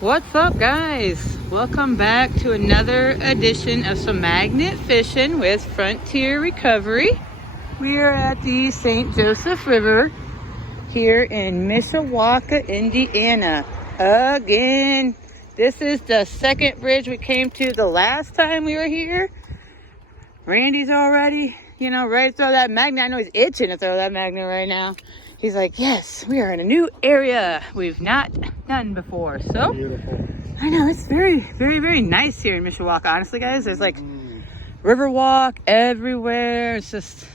What's up, guys? Welcome back to another edition of some magnet fishing with Frontier Recovery. We are at the St. Joseph River here in Mishawaka, Indiana. Again, this is the second bridge we came to the last time we were here. Randy's already, ready to throw that magnet. I know he's itching to throw that magnet right now. He's like, yes, we are in a new area we've not done before. So beautiful. I know, it's very, very, very nice here in Mishawaka. Honestly, guys, there's like river walk everywhere. It's just,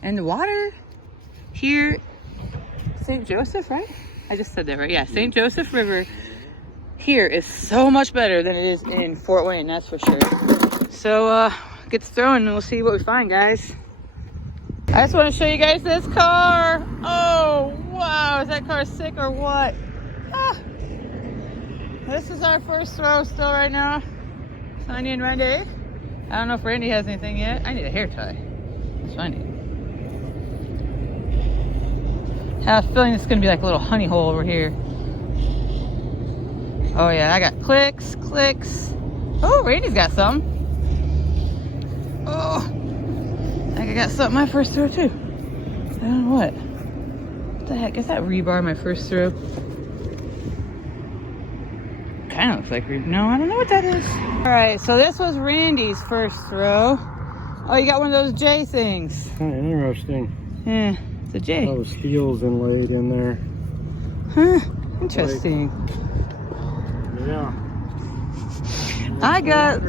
and the water here, St. Joseph, right? I just said that right. Yeah, St. Joseph River here is so much better than it is in Fort Wayne, that's for sure. So get to throwing and we'll see what we find, guys. I just want to show you guys this car. Oh, wow. Is that car sick or what? Ah. This is our first throw still right now. Shawnee and Randy. I don't know if Randy has anything yet. I need a hair tie. That's what I need. I have a feeling it's going to be like a little honey hole over here. Oh, yeah. I got clicks. Oh, Randy's got some. Oh. I got something my first throw too. I don't know what. What the heck? Is that rebar my first throw? Kind of looks like rebar. No, I don't know what that is. Alright, so this was Randy's first throw. Oh, you got one of those J things. Interesting. Yeah, it's a J. Those steels inlaid in there. Huh, interesting. Yeah. I got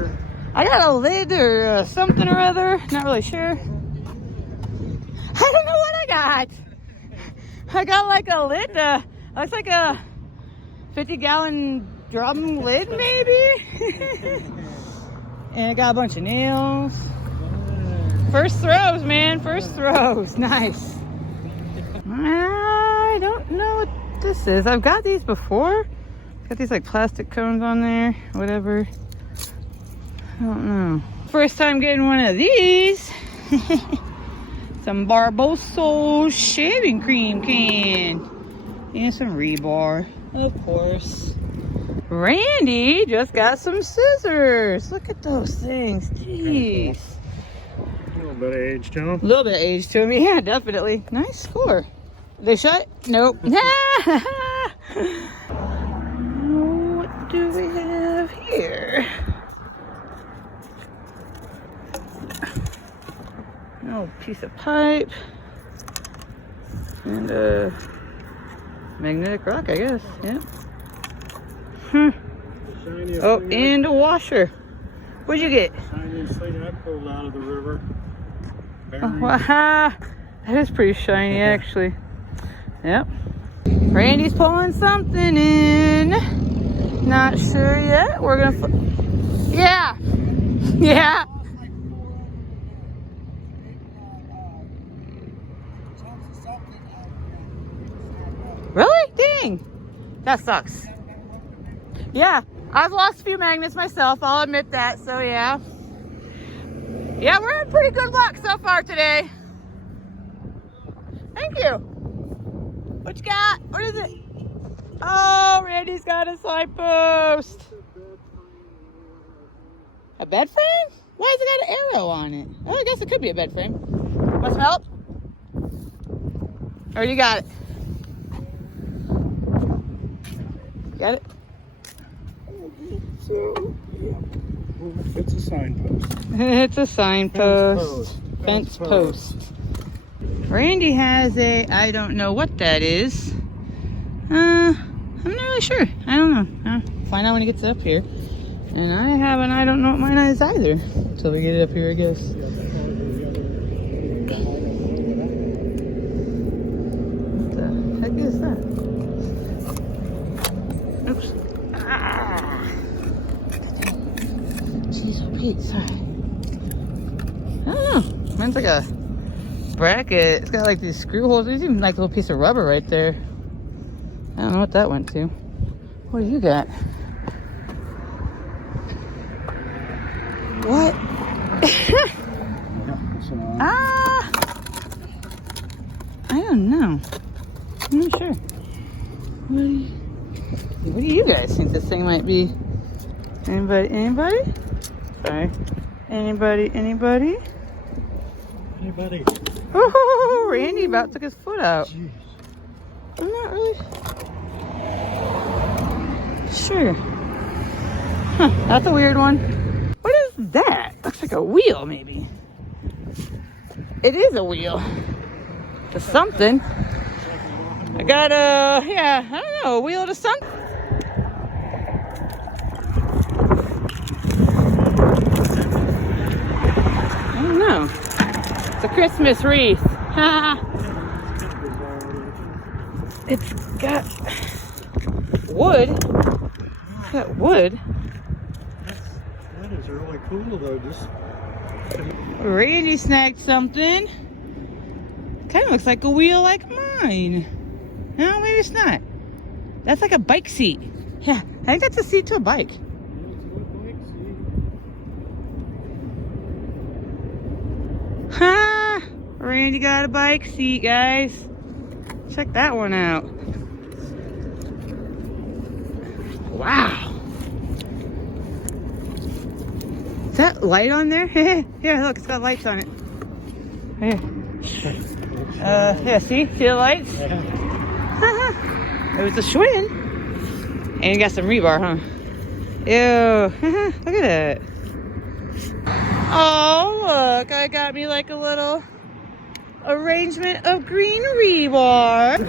a lid or something or other. Not really sure. I don't know what I got. I got like a lid. Looks like a 50-gallon drum lid, maybe. And I got a bunch of nails. First throws, man. First throws. Nice. I don't know what this is. I've got these before. Got these like plastic cones on there. Whatever. I don't know. First time getting one of these. Some Barboso shaving cream can. And some rebar, of course. Randy just got some scissors. Look at those things. Jeez. A little bit of age to them. A little bit of age to me. Yeah, definitely. Nice score. They shut? Nope. What do we have here? Oh, piece of pipe and a magnetic rock, I guess. Yeah. Oh, and a washer. What'd you get? Shiny thing I pulled out of the river. Oh, wow. That is pretty shiny, actually. Yep. Randy's pulling something in. Not sure yet. We're gonna. Yeah. Yeah. Really? Dang. That sucks. Yeah, I've lost a few magnets myself. I'll admit that. So, yeah. Yeah, we're in pretty good luck so far today. Thank you. What you got? What is it? Oh, Randy's got a signpost. A bed frame? Why has it got an arrow on it? Oh, I guess it could be a bed frame. Want some help? Or you got it? Got it? So, yeah. It's a signpost. It's a signpost. Fence post. Randy has a, I don't know what that is. I'm not really sure. I don't know. I'll find out when he gets up here. And I don't know what mine is either. Until we get it up here, I guess. What the heck is that? Oops. Ah. Jeez, Pete, sorry. I don't know. Mine's like a bracket. It's got like these screw holes. There's even like a little piece of rubber right there. I don't know what that went to. What do you got? What? Ah! I don't know. I'm not sure. What do you... What do you guys think this thing might be? Anybody? Anybody? Sorry. Anybody? Anybody? Anybody? Oh, Randy about took his foot out. Jeez. I'm not really sure. Huh, that's a weird one. What is that? Looks like a wheel, maybe. It is a wheel. To something. I got a, yeah, I don't know, a wheel to something. I don't know. It's a Christmas wreath. It's got wood. It's got wood. That is really cool though. Randy snagged something. Kind of looks like a wheel like mine. No, maybe it's not. That's like a bike seat. Yeah, I think that's a seat to a bike. Ha! Randy got a bike seat, guys. Check that one out. Wow. Is that light on there? Yeah, look, it's got lights on it. Here. Yeah, see the lights? It was a Schwinn. And you got some rebar, huh? Ew. Look at that. Oh, look, I got me like a little arrangement of green rebar.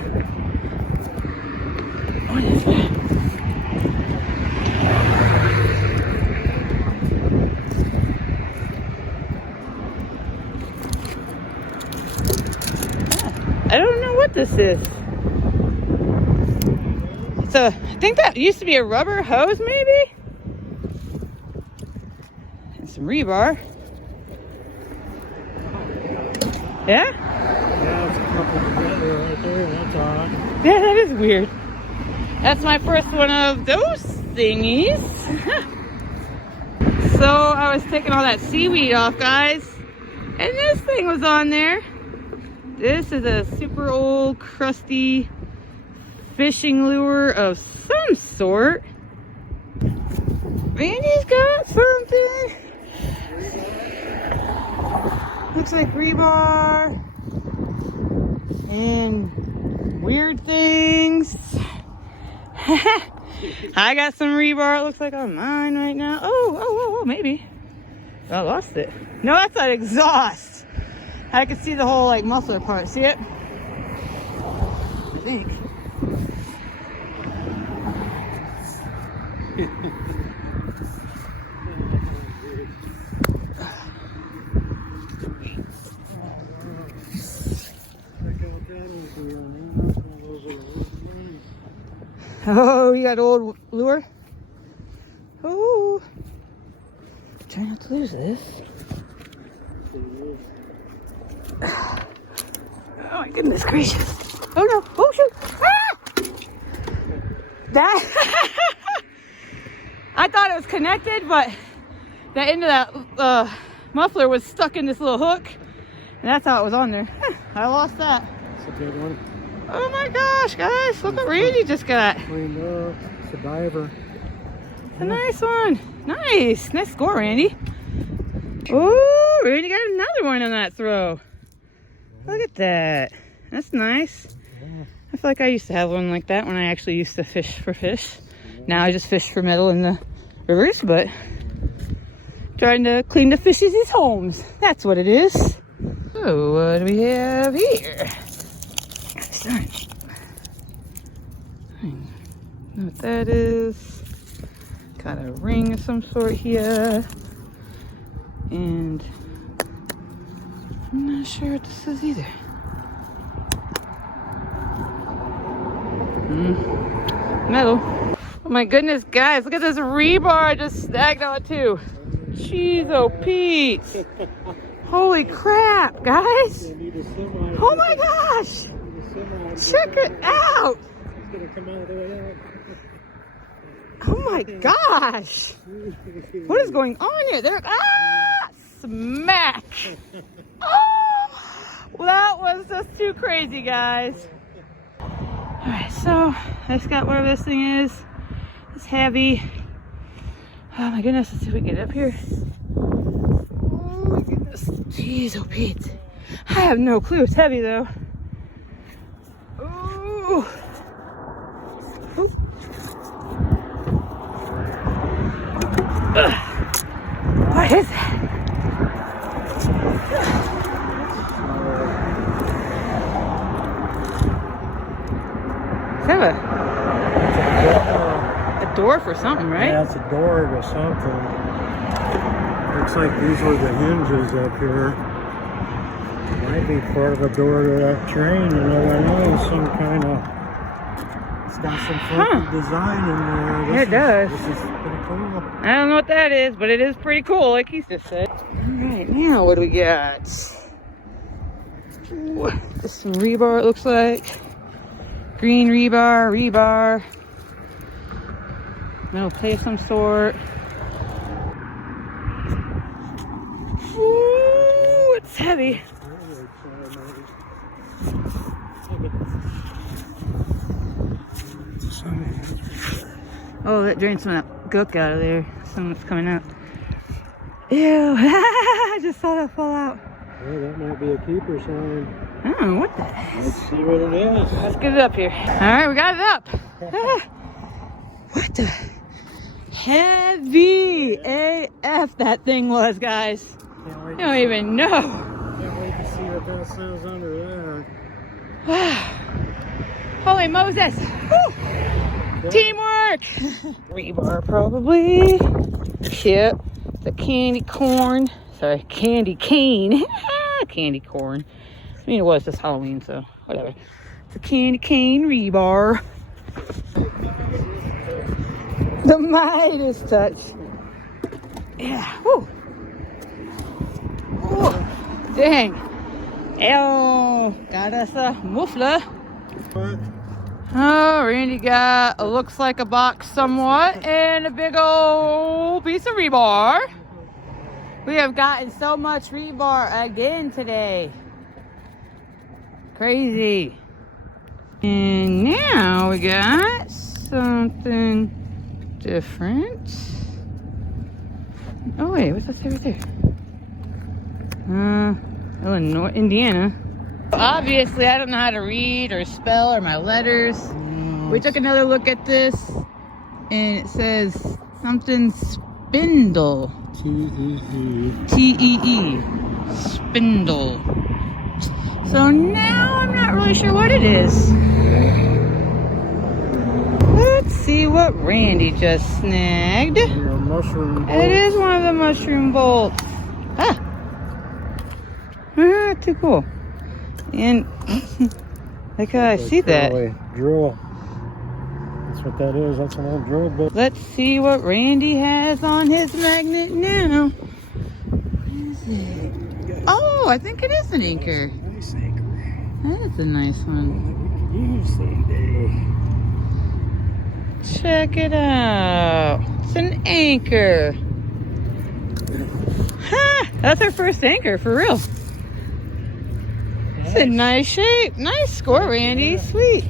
What is that? I don't know what this is. So I think that used to be a rubber hose, maybe? And some rebar. Yeah? Yeah, it's a couple together right there. That's all right. Yeah, that is weird. That's my first one of those thingies. So I was taking all that seaweed off, guys. And this thing was on there. This is a super old, crusty fishing lure of some sort. Randy's got something. Looks like rebar and weird things. I got some rebar, it looks like on mine right now. Oh, maybe. I lost it. No, that's an exhaust. I can see the whole like muffler part. See it? I think. Oh, you got old lure? Oh. Try not to lose this. Oh my goodness gracious. Oh no. Oh shoot. Ah! That I thought it was connected, but the end of that muffler was stuck in this little hook. And that's how it was on there. I lost that. That's a good one. Oh my gosh, guys. Look what Randy just got. Cleaned up. It's a diver. A nice one. Nice. Nice score, Randy. Oh, Randy got another one on that throw. Look at that. That's nice. I feel like I used to have one like that when I actually used to fish for fish. Now I just fish for metal in the rivers, but trying to clean the fishes' homes. That's what it is. So what do we have here? I know what that is. Got a ring of some sort here. And I'm not sure what this is either. Metal. Oh my goodness, guys, look at this rebar I just snagged on too. Jeez, oh Pete. Holy crap, guys. Oh my gosh. Check it out. Oh my gosh. What is going on here? There, smack. Oh, well, that was just too crazy, guys. All right, so I just got whatever this thing is. It's heavy. Oh my goodness, let's see if we can get up here. Oh my goodness. Jeez, oh Pete. I have no clue. It's heavy though. Ooh. Ooh. What is that? Is that a door for something, right? Yeah, it's a door to something. Looks like these were the hinges up here. Might be part of a door to that train, you never know. Some kind of. It's got some funky design in there. Yeah, it does. This is pretty cool. I don't know what that is, but it is pretty cool, like he just said. Alright, now what do we got? Ooh, this is some rebar, it looks like. Green rebar. Metal plate of some sort. Ooh, it's heavy. Oh, that drained some of that gook out of there. Some that's coming out. Ew, I just saw that fall out. Yeah, that might be a keeper sign. I don't know what that is. Let's see what it is. Let's get it up here. Alright, we got it up. What the heavy AF that thing was, guys. You don't even know. Can't wait to see what that says under there. Holy Moses. Woo. Teamwork. Rebar probably. Yep. The candy corn. Sorry, candy cane. Candy corn. I mean, it was this Halloween, so whatever. It's a candy cane rebar. The Midas touch. Yeah. Woo. Woo. Dang. Ew. Got us a muffler. Oh, Randy got, looks like a box somewhat, and a big old piece of rebar. We have gotten so much rebar again today. Crazy. And now we got something different. Oh wait, what's that say right there? Illinois, Indiana. Obviously, I don't know how to read or spell or my letters. We took another look at this, and it says something spindle. T-E-E. T-E-E. Spindle. So now I'm not really sure what it is. Let's see what Randy just snagged. Mushroom bolts. It is one of the mushroom bolts. Too cool. And like I see that. Drill. That's what that is. That's an old drill bit. Let's see what Randy has on his magnet now. What is it? Oh, I think it is an anchor. Nice anchor. That's a nice one. We could use someday. Check it out. It's an anchor. Ha! That's our first anchor for real. It's in nice shape. Nice score, Randy. Sweet.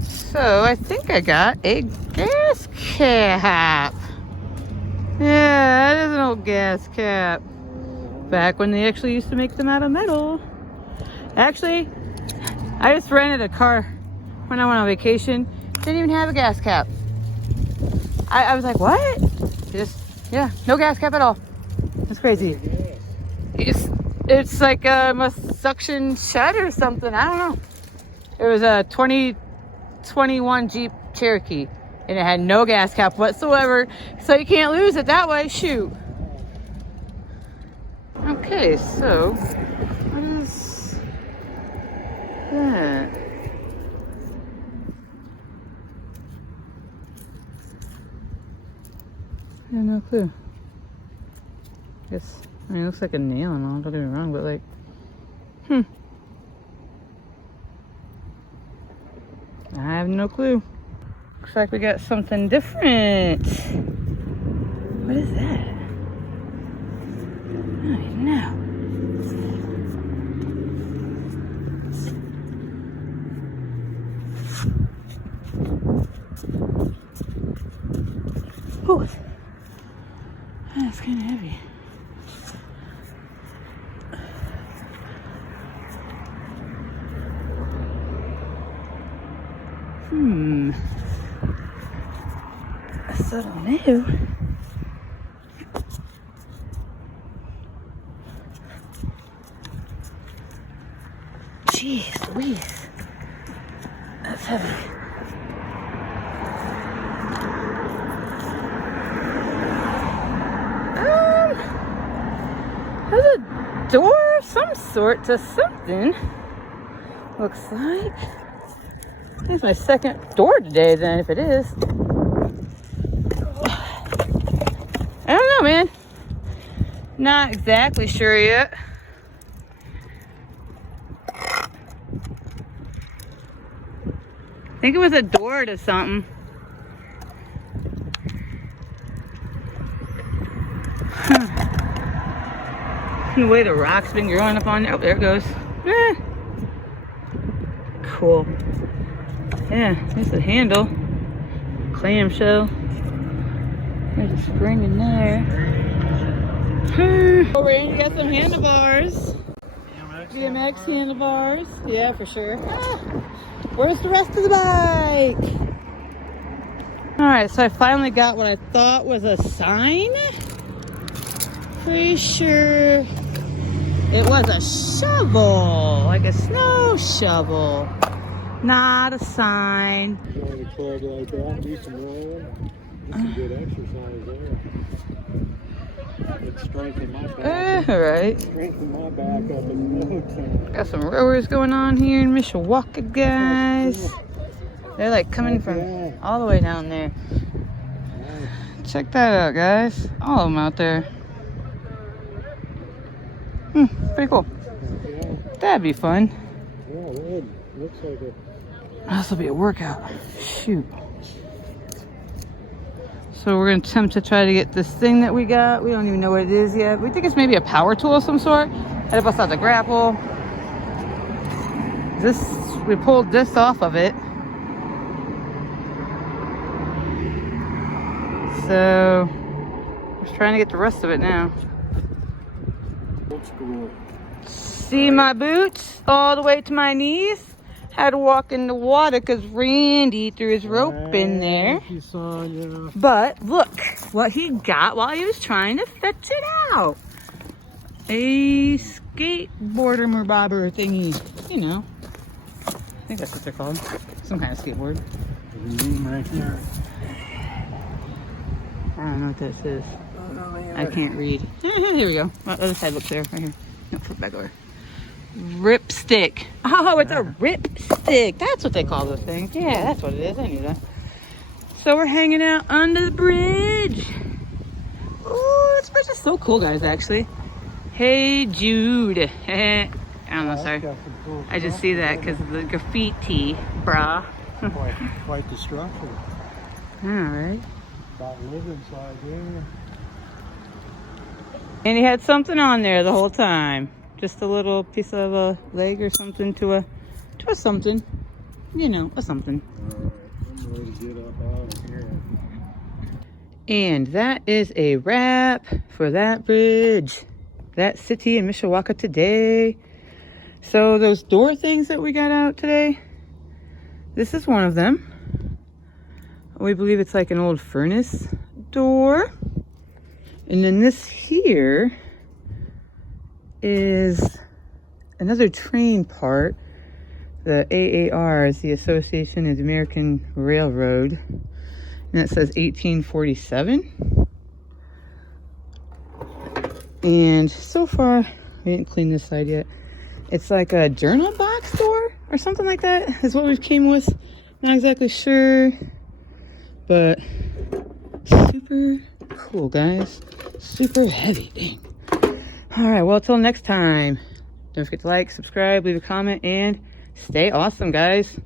So I think I got a gas cap. Yeah, that is an old gas cap. Back when they actually used to make them out of metal. Actually, I just rented a car when I went on vacation. Didn't even have a gas cap. I was like, what? Yeah, no gas cap at all. That's crazy. It's like a suction shed or something. I don't know. It was a 2021 Jeep Cherokee, and it had no gas cap whatsoever, so you can't lose it that way. Shoot. Okay, so what is that? I have no clue. I mean, it looks like a nail and all, don't get me wrong, but like, I have no clue. Looks like we got something different. What is that? I don't even know. Whew. That's kind of heavy. I don't know. Jeez Louise. That's heavy. There's a door of some sort to something. Looks like. It's my second door today then, if it is. I don't know, man. Not exactly sure yet. I think it was a door to something. The way the rock's been growing up on there. Oh, there it goes. Cool. Yeah, there's the handle. Clamshell. There's a spring in there. Oh, Randy got some handlebars. BMX handlebars. Yeah, for sure. Where's the rest of the bike? Alright, so I finally got what I thought was a sign. Pretty sure it was a shovel, like a snow shovel, not a sign. You want to club like that, do some rolling, get some good exercise there. It's strengthening my back. Alright. Strengthen my back up in no time. Got some rowers going on here in Mishawaka, guys. They're like coming from all the way down there. Check that out, guys. All of them out there. Pretty cool. That'd be fun. Yeah, it would. Looks like it. This will be a workout. Shoot. So we're going to attempt to try to get this thing that we got. We don't even know what it is yet. We think it's maybe a power tool of some sort. Had to bust out the grapple. We pulled this off of it. So, just trying to get the rest of it now. See my boots all the way to my knees? Had to walk in the water because Randy threw his rope in there. But look what he got while he was trying to fetch it out. A skateboarder bobber thingy. You know. I think that's what they're called. Some kind of skateboard. Right here. I don't know what this is. I can't read. Here we go. Oh, other side looks there. Right here. No, flip back over. Ripstick. Oh, it's a ripstick. That's what they call those things. Yeah, that's what it is. I knew that. So we're hanging out under the bridge. Ooh, this bridge is so cool, guys, actually. Hey, Jude. I don't know, sorry. I just see that because of the graffiti, brah. Quite the structure. All right. About live inside there. And he had something on there the whole time. Just a little piece of a leg or something to a something. You know, a something. Alright, I'm ready to get up out of here. And that is a wrap for that bridge. That city in Mishawaka today. So those door things that we got out today, this is one of them. We believe it's like an old furnace door. And then this here is another train part. The AAR is the Association of the American Railroad. And it says 1847. And so far, we didn't clean this side yet. It's like a journal box door or something like that is what we came with. Not exactly sure. But super cool, guys. Super heavy. Dang. Alright, well, till next time. Don't forget to like, subscribe, leave a comment, and stay awesome, guys.